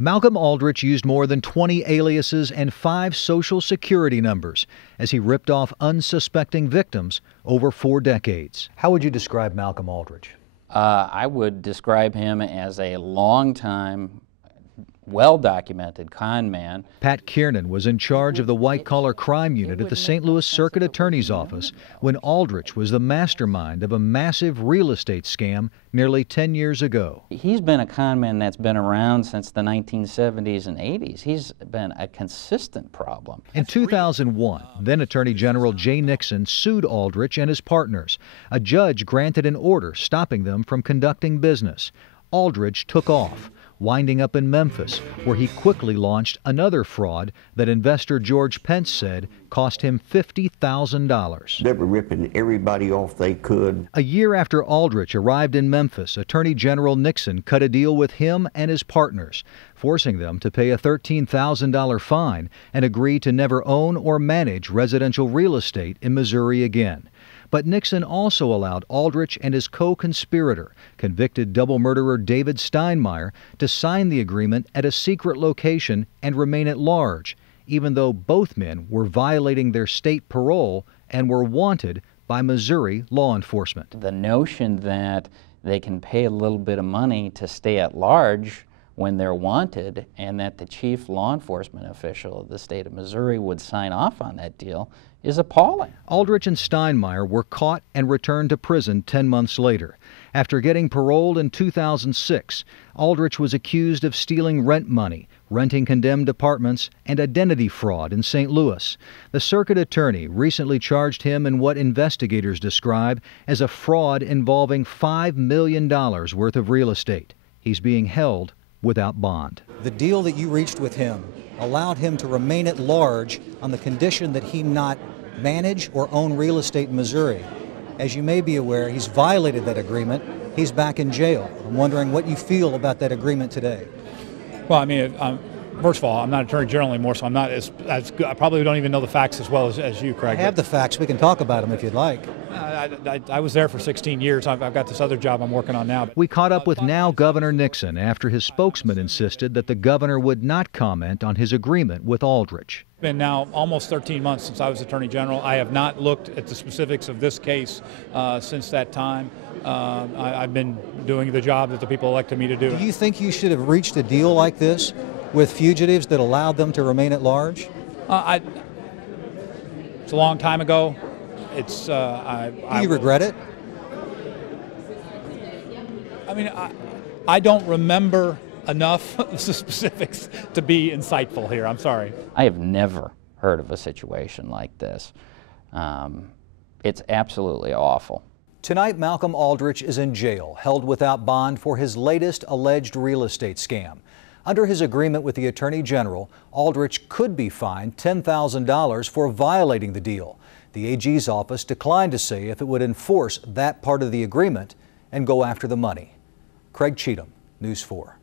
Malcolm Aldrich used more than 20 aliases and 5 social security numbers as he ripped off unsuspecting victims over 4 decades. How would you describe Malcolm Aldrich? I would describe him as a longtime, well-documented con man. Pat Kiernan was in charge of the white-collar crime unit at the St. Louis Circuit Attorney's Office when Aldrich was the mastermind of a massive real estate scam nearly 10 years ago. He's been a con man that's been around since the 1970s and 80s. He's been a consistent problem. In 2001, then Attorney General Jay Nixon sued Aldrich and his partners. A judge granted an order stopping them from conducting business. Aldrich took off, winding up in Memphis, where he quickly launched another fraud that investor George Pence said cost him $50,000. They were ripping everybody off they could. A year after Aldrich arrived in Memphis, Attorney General Nixon cut a deal with him and his partners, forcing them to pay a $13,000 fine and agree to never own or manage residential real estate in Missouri again. But Nixon also allowed Aldrich and his co-conspirator, convicted double murderer David Steinmeyer, to sign the agreement at a secret location and remain at large, even though both men were violating their state parole and were wanted by Missouri law enforcement. The notion that they can pay a little bit of money to stay at large when they're wanted, and that the chief law enforcement official of the state of Missouri would sign off on that deal, is appalling. Aldrich and Steinmeyer were caught and returned to prison 10 months later. After getting paroled in 2006, Aldrich was accused of stealing rent money, renting condemned apartments, and identity fraud in St. Louis. The circuit attorney recently charged him in what investigators describe as a fraud involving $5 million worth of real estate. He's being held without bond. The deal that you reached with him allowed him to remain at large on the condition that he not manage or own real estate in Missouri. As you may be aware, he's violated that agreement. He's back in jail. I'm wondering what you feel about that agreement today. Well, I mean, first of all, I'm not Attorney General anymore, so I'm not as good. I probably don't even know the facts as well as you, Craig. I have the facts. We can talk about them if you'd like. I was there for 16 years. I've got this other job I'm working on now. We caught up with now Governor Nixon after his spokesman insisted that the governor would not comment on his agreement with Aldrich. It's been now almost 13 months since I was Attorney General. I have not looked at the specifics of this case since that time. I've been doing the job that the people elected me to do. Do you think you should have reached a deal like this with fugitives that allowed them to remain at large? It's a long time ago. Do you regret it? I mean, I don't remember enough the specifics to be insightful here. I'm sorry. I have never heard of a situation like this. It's absolutely awful. Tonight, Malcolm Aldrich is in jail, held without bond for his latest alleged real estate scam. Under his agreement with the Attorney General, Aldrich could be fined $10,000 for violating the deal. The AG's office declined to say if it would enforce that part of the agreement and go after the money. Craig Cheatham, News 4.